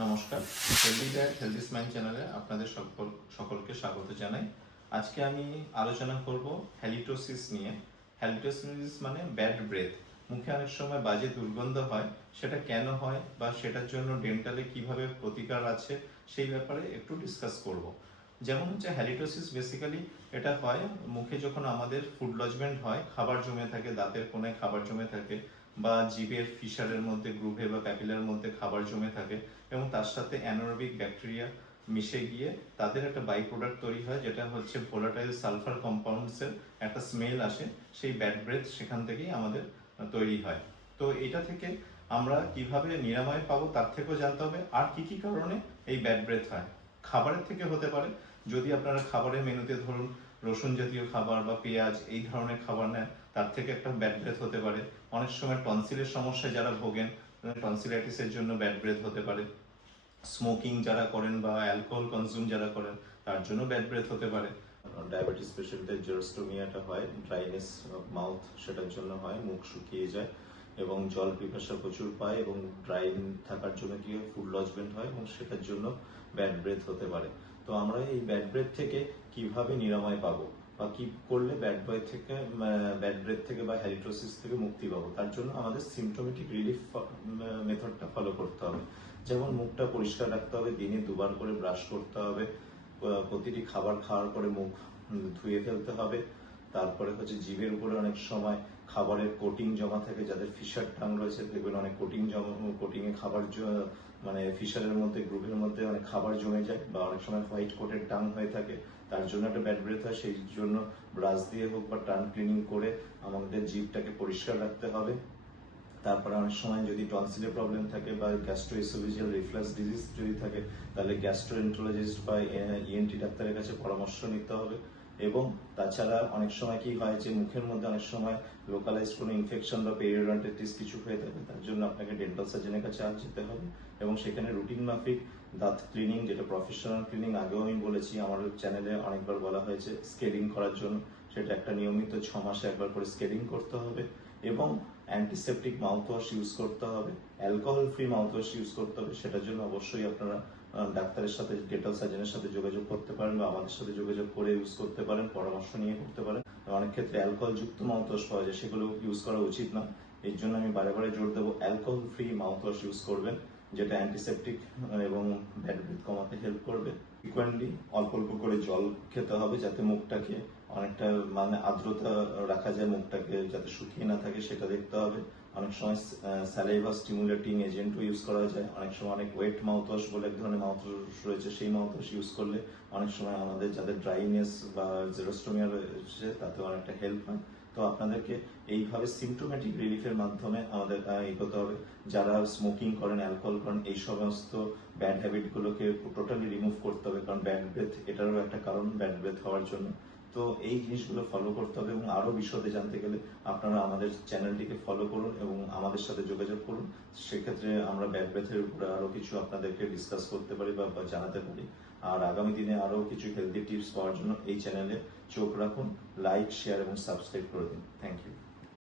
নমস্কার, healthy diet healthy smile চ্যানেলে আপনাদের সকলকে স্বাগত জানাই। আজকে আমি আলোচনা করব হ্যালিটোসিস নিয়ে। হ্যালিটোসিস মানে ব্যাড ব্রেথ। মুখে অনেক সময় বাজে দুর্গন্ধ হয়, সেটা কেন হয় বা সেটার জন্য ডেন্টালে কিভাবে প্রতিকার আছে সেই ব্যাপারে একটু ডিসকাস করব। যেমন হচ্ছে হ্যালিটোসিস বেসিক্যালি এটা হয় মুখে যখন আমাদের ফুড লজমেন্ট হয়, খাবার জমে থাকে, দাঁতের কোণায় খাবার জমে থাকে বা জিভের ফিশারের মধ্যে গ্রুভে বা প্যাপিলার মধ্যে খাবার জমে থাকে এবং তার সাথে অ্যানারোবিক ব্যাকটেরিয়া মিশে গিয়ে তাদের একটা বাই প্রোডাক্ট তৈরি হয়, যেটা হচ্ছে ভোলাটাইল সালফার কম্পাউন্ডসের একটা স্মেল আসে। সেই ব্যাড ব্রেথ সেখান থেকেই আমাদের তৈরি হয়। তো এটা থেকে আমরা কিভাবে নিরাময় পাবো তার থেকেও জানতে হবে। আর কি কি কারণে এই ব্যাড ব্রেথ হয়? খাবারের থেকে হতে পারে। যদি আপনারা খাবারের মেনুতে ধরুন রসুন জাতীয় খাবার বা পেঁয়াজ এই ধরনের খাবার নেন, তার থেকে একটা ব্যাড ব্রেথ হতে পারে। অনেক সময় টনসিলের সমস্যায় যারা ভোগেন, টনসিলাইটিসের জন্য ব্যাড ব্রেথ হতে পারে। স্মোকিং যারা করেন বা অ্যালকোহল কনজিউম যারা করেন তার জন্য ব্যাড ব্রেথ হতে পারে। ডায়াবেটিস পেশেন্টদের জেরোস্টোমিয়াটা হয়, ড্রাইনেস মাউথ, সেটার জন্য হয়, মুখ শুকিয়ে যায় এবং জল পিপাসা প্রচুর পায় এবং ড্রাই থাকার জন্য কি হয়, ফুড লজমেন্ট হয় এবং সেটার জন্য ব্যাড ব্রেথ হতে পারে। তো আমরা এই ব্যাড ব্রেথ থেকে কিভাবে নিরাময় পাবো বা কি করলে ব্যাড ব্রেথ থেকে বা হ্যালিটোসিস থেকে মুক্তি পাবো, তার জন্য আমাদের সিমটোমেটিক রিলিফ মেথডটা ফলো করতে হবে। যেমন মুখটা পরিষ্কার রাখতে হবে, দিনে দুবার করে ব্রাশ করতে হবে, প্রতিটি খাবার খাওয়ার পরে মুখ ধুয়ে ফেলতে হবে। তারপরে হচ্ছে জিভের উপরে অনেক সময় খাবারের কোটিং জমা থাকে, যাদের ফিশার টাং রয়েছে দেখবেন অনেক কোটিং এ খাবার মানে ফিশারের মধ্যে গ্রুপের মধ্যে অনেক খাবার জমে যায় বা অনেক সময় হোয়াইট কোটের টাং হয়ে থাকে, তার জন্য একটা ব্যাড ব্রেথ হয়। সেই জন্য ব্রাশ দিয়ে হোক বা টাং ক্লিনিং করে আমাদের জিভটাকে পরিষ্কার রাখতে হবে। তারপরে অনেক সময় যদি টনসিলের প্রবলেম থাকে বা গ্যাস্ট্রোএসোফেজিয়াল রিফ্লাক্স ডিজিজ যদি থাকে, তাহলে গ্যাস্ট্রোএন্টারোলজিস্ট বা ইএনটি ডাক্তারের কাছে পরামর্শ নিতে হবে। এবং তাছাড়া অনেক সময় কি হয় যে মুখের মধ্যে অনেক সময় লোকালাইজড কোনো ইনফেকশন বা পেরিওডন্টাইটিস কিছু হয়ে থাকে, তার জন্য আপনাকে ডেন্টাল সার্জনের কাছে যেতে হবে এবং সেখানে রুটিন মাফিক দাঁত ক্লিনিং, যেটা প্রফেশনাল ক্লিনিং আগেও আমি বলেছি, আমার চ্যানেলে অনেকবার বলা হয়েছে, স্কেলিং করার জন্য সেটা একটা নিয়মিত 6 মাসে একবার করে স্কেলিং করতে হবে এবং অ্যান্টিসেপটিক মাউথওয়াশ ইউজ করতে হবে, অ্যালকোহল ফ্রি মাউথওয়াশ ইউজ করতে হবে। সেটার জন্য অবশ্যই আপনারা ডাক্তারের সাথে, ডেন্টাল সার্জনের সাথে যোগাযোগ করতে পারেন বা আমাদের সাথে যোগাযোগ করে ইউজ করতে পারেন, পরামর্শ নিয়ে করতে পারেন। অনেক ক্ষেত্রে অ্যালকোহল যুক্ত মাউথওয়াশ পাওয়া যায়, সেগুলো ইউজ করা উচিত না। এর জন্য আমি বারে বারে জোর দেবো, অ্যালকোহল ফ্রি মাউথওয়াশ ইউজ করবেন, যেটা অ্যান্টিসেপটিক এবং ব্যাড ব্রেথ কমাতে হেল্প করবে। ফ্রিকোয়েন্টলি অল্প অল্প করে জল খেতে হবে, যাতে মুখটাকে অনেকটা মানে আর্দ্রতা রাখা যায়, মুখটাকে যাতে শুকিয়ে না থাকে সেটা দেখতে হবে। অনেক সময় স্যালাইভা স্টিমুলেটিং এজেন্টও ইউজ করা যায়। অনেক সময় অনেক ওয়েট মাউথওয়াশ বলে এক ধরনের মাউথওয়াশ রয়েছে, সেই মাউথওয়াশ ইউজ করলে অনেক সময় আমাদের যাদের ড্রাইনেস বা জেরোস্টোমিয়া রয়েছে তাতে অনেকটা হেল্প হয়। তো আপনাদেরকে এইভাবে সিমটোমেটিক রিলিফের মাধ্যমে আমাদের এগোতে হবে। যারা স্মোকিং করেন, অ্যালকোহল করেন, এই সমস্ত ব্যাড হ্যাবিট গুলোকে টোটালি রিমুভ করতে হবে, কারণ ব্যাড ব্রেথ এটারও একটা কারণ ব্যাড ব্রেথ হওয়ার জন্য। তো এই জিনিসগুলো ফলো করতে হবে এবং আরো বিশদে জানতে গেলে আপনারা আমাদের চ্যানেলটিকে ফলো করুন এবং আমাদের সাথে যোগাযোগ করুন। সেক্ষেত্রে আমরা ব্যাড ব্রেথের উপরে আরো কিছু আপনাদেরকে ডিসকাস করতে পারি বা জানাতে পারি। আর আগামী দিনে আরো কিছু হেলদি টিপস পাওয়ার জন্য এই চ্যানেলে চোখ রাখুন, লাইক, শেয়ার এবং সাবস্ক্রাইব করে দিন। Thank you.